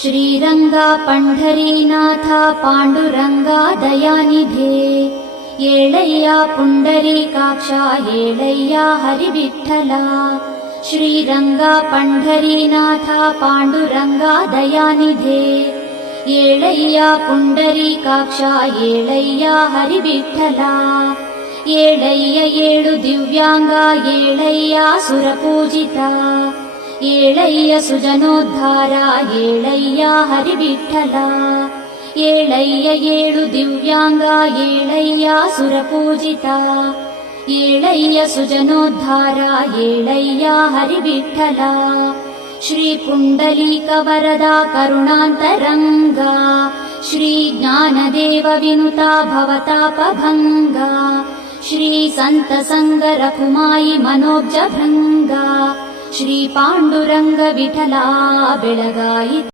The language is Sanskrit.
श्रीरंगा पंढरीनाथा पांडुरंगा दयानिधे येळय्या पुंडरीकाक्षा येळय्या हरिविठ्ठला श्रीरंगा पंढरीनाथा पांडुरंगा दयानिधे येळय्या पुंडरीकाक्षा येळय्या हरिविठ्ठला येळय्य येळु दिव्यांगा येळय्या सुरपूजिता येळय्य सुजनोद्धारा येळय्या हरिविठ्ठला येळय्य येळु दिव्यांगा येळय्या सुरपूजिता येळय्य सुजनोद्धारा येळय्या हरिविठ्ठला श्री पुंडलीक वरदा करुणान्तरंगा श्री ज्ञानदेव विनुता भवतापभंगा श्री संत संग रघुमाई मनोब्ज भृंगा श्री पांडुरंग विठला बेळगाई।